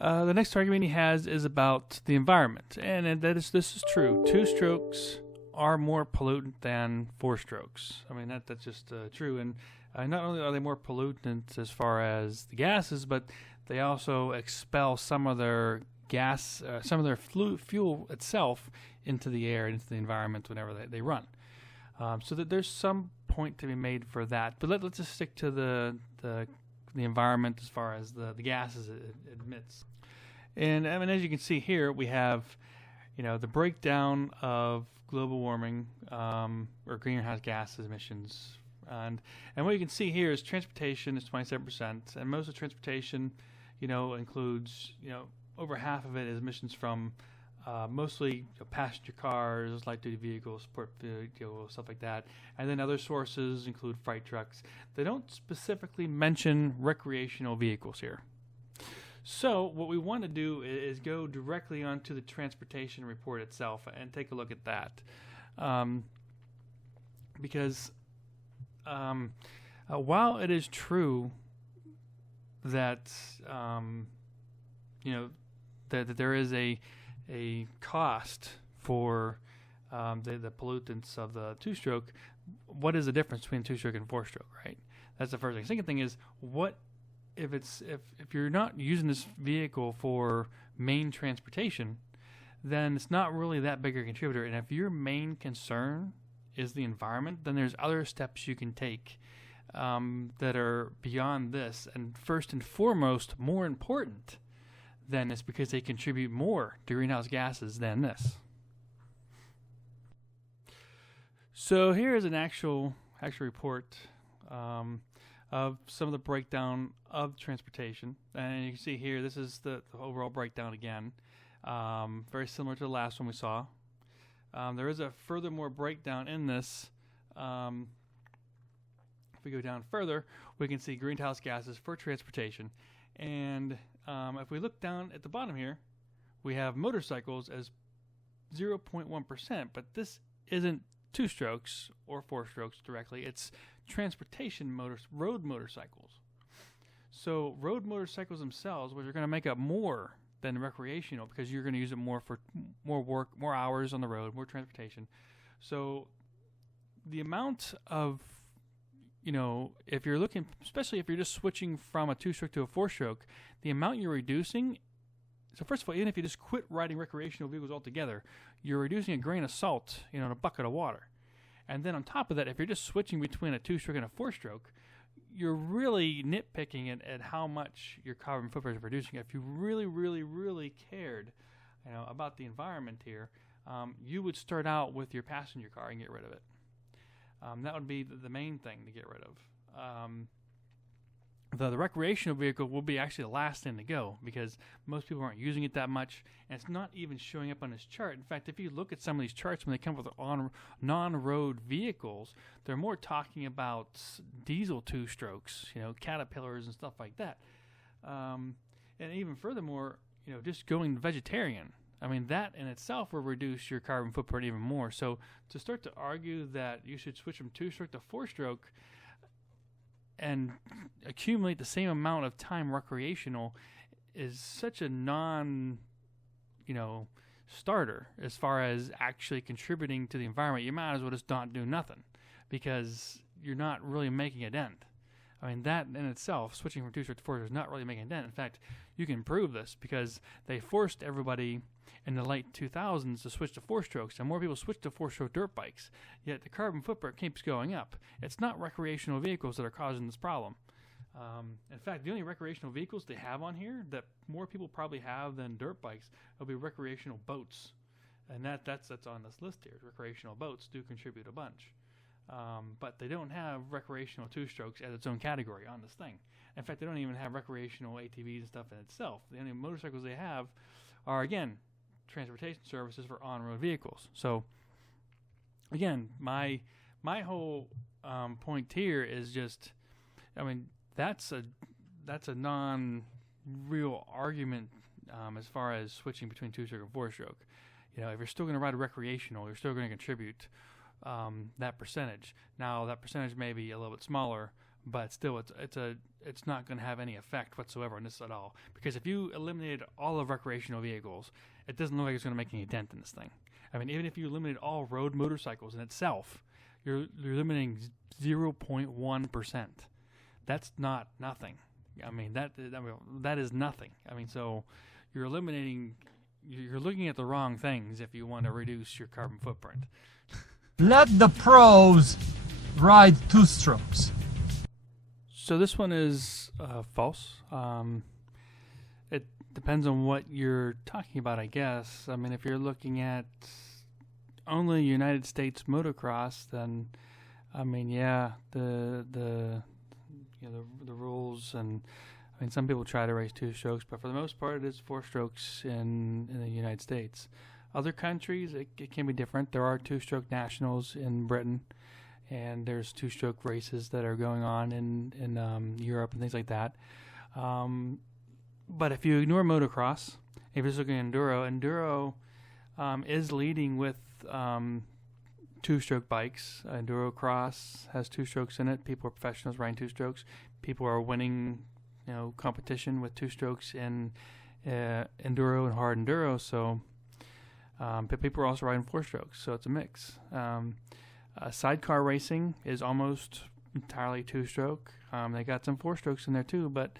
the next argument he has is about the environment, and this is true. 2 strokes are more pollutant than 4 strokes. That's just true, and not only are they more pollutant as far as the gases, but they also expel some of their gas, some of their fuel itself into the air, into the environment whenever they run. So that there's some point to be made for that, but let's just stick to the environment as far as the gases it emits. And as you can see here, we have the breakdown of global warming or greenhouse gas emissions, and what you can see here is transportation is 27%, and most of transportation includes over half of it is emissions from mostly passenger cars, light-duty vehicles, sport vehicles, stuff like that. And then other sources include freight trucks. They don't specifically mention recreational vehicles here. So what we want to do is go directly onto the transportation report itself and take a look at that. Because while it is true that, that there is a cost for the pollutants of the 2-stroke, what is the difference between 2-stroke and 4-stroke, right? That's the first thing. Second thing is, what if you're not using this vehicle for main transportation, then it's not really that big a contributor. And if your main concern is the environment, then there's other steps you can take that are beyond this. And first and foremost, more important than this, because they contribute more to greenhouse gases than this. So here is an actual report of some of the breakdown of transportation, and you can see here this is the overall breakdown again, very similar to the last one we saw. There is a furthermore breakdown in this. If we go down further, we can see greenhouse gases for transportation, and if we look down at the bottom here, we have motorcycles as 0.1%, but this isn't two strokes or four strokes directly. It's transportation road motorcycles. So road motorcycles themselves, which are going to make up more than recreational because you're going to use it more for more work, more hours on the road, more transportation. So the amount of, if you're looking, especially if you're just switching from a two-stroke to a four-stroke, the amount you're reducing. So first of all, even if you just quit riding recreational vehicles altogether, you're reducing a grain of salt, in a bucket of water. And then on top of that, if you're just switching between a two-stroke and a four-stroke, you're really nitpicking at how much your carbon footprint is reducing. If you really, really, really cared, about the environment here, you would start out with your passenger car and get rid of it. That would be the main thing to get rid of. The recreational vehicle will be actually the last thing to go because most people aren't using it that much, and it's not even showing up on this chart. In fact, if you look at some of these charts when they come with non-road vehicles, they're more talking about diesel two-strokes, Caterpillars and stuff like that. And even furthermore, just going vegetarian. I mean, that in itself will reduce your carbon footprint even more. So to start to argue that you should switch from two-stroke to four-stroke and accumulate the same amount of time recreational is such a starter as far as actually contributing to the environment. You might as well just not do nothing because you're not really making a dent. I mean, that in itself, switching from two-stroke to four-stroke is not really making a dent. In fact, you can prove this because they forced everybody in the late 2000s to switch to four-strokes, and more people switched to four-stroke dirt bikes, yet the carbon footprint keeps going up. It's not recreational vehicles that are causing this problem. In fact, the only recreational vehicles they have on here that more people probably have than dirt bikes will be recreational boats, and that's on this list here. Recreational boats do contribute a bunch. But they don't have recreational two-strokes as its own category on this thing. In fact, they don't even have recreational ATVs and stuff in itself. The only motorcycles they have are, again, transportation services for on-road vehicles. So, again, my whole point here is just, that's a non-real argument as far as switching between two-stroke and four-stroke. If you're still going to ride a recreational, you're still going to contribute that percentage. Now that percentage may be a little bit smaller, but still it's not going to have any effect whatsoever on this at all. Because if you eliminated all of recreational vehicles, it doesn't look like it's going to make any dent in this thing. Even if you eliminated all road motorcycles in itself, you're limiting 0.1%. That's not nothing. That is nothing. So you're eliminating. You're looking at the wrong things if you want to reduce your carbon footprint. Let the pros ride two strokes. So this one is false. It depends on what you're talking about, I guess. If you're looking at only United States motocross, then the rules and some people try to race two strokes, but for the most part, it is four strokes in the United States. Other countries, it can be different. There are two-stroke nationals in Britain, and there's two-stroke races that are going on in Europe and things like that. But if you ignore motocross, if you're just looking at enduro is leading with two-stroke bikes. Enduro cross has two strokes in it. People are professionals riding two strokes. People are winning, competition with two strokes in enduro and hard enduro. So. But people are also riding four strokes, so it's a mix. Sidecar racing is almost entirely two-stroke. They got some four strokes in there too, but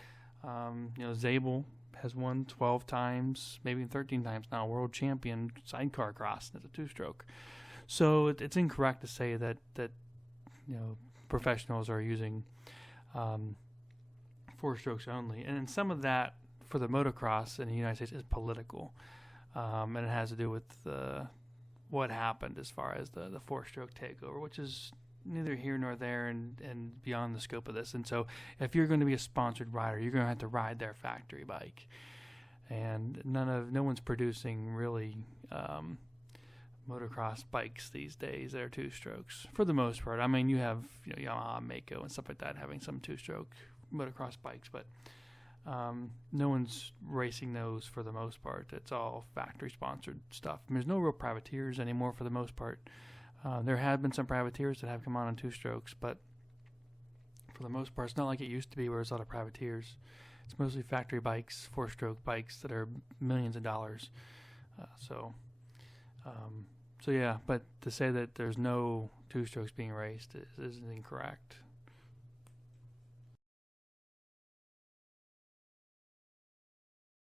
Zabel has won 12 times, maybe 13 times now, world champion sidecar cross. That's a two-stroke. So it's incorrect to say that professionals are using four strokes only, and some of that for the motocross in the United States is political. And it has to do with what happened as far as the four-stroke takeover, which is neither here nor there and beyond the scope of this. And so if you're going to be a sponsored rider, you're going to have to ride their factory bike. And no one's producing really motocross bikes these days that are two strokes for the most part. You have Yamaha, Maicos, and stuff like that having some two-stroke motocross bikes, but No one's racing those for the most part. It's all factory-sponsored stuff. I mean, there's no real privateers anymore for the most part. There have been some privateers that have come on two-strokes, but for the most part, it's not like it used to be where there's a lot of privateers. It's mostly factory bikes, four-stroke bikes that are millions of dollars. So yeah, but to say that there's no two-strokes being raced is incorrect.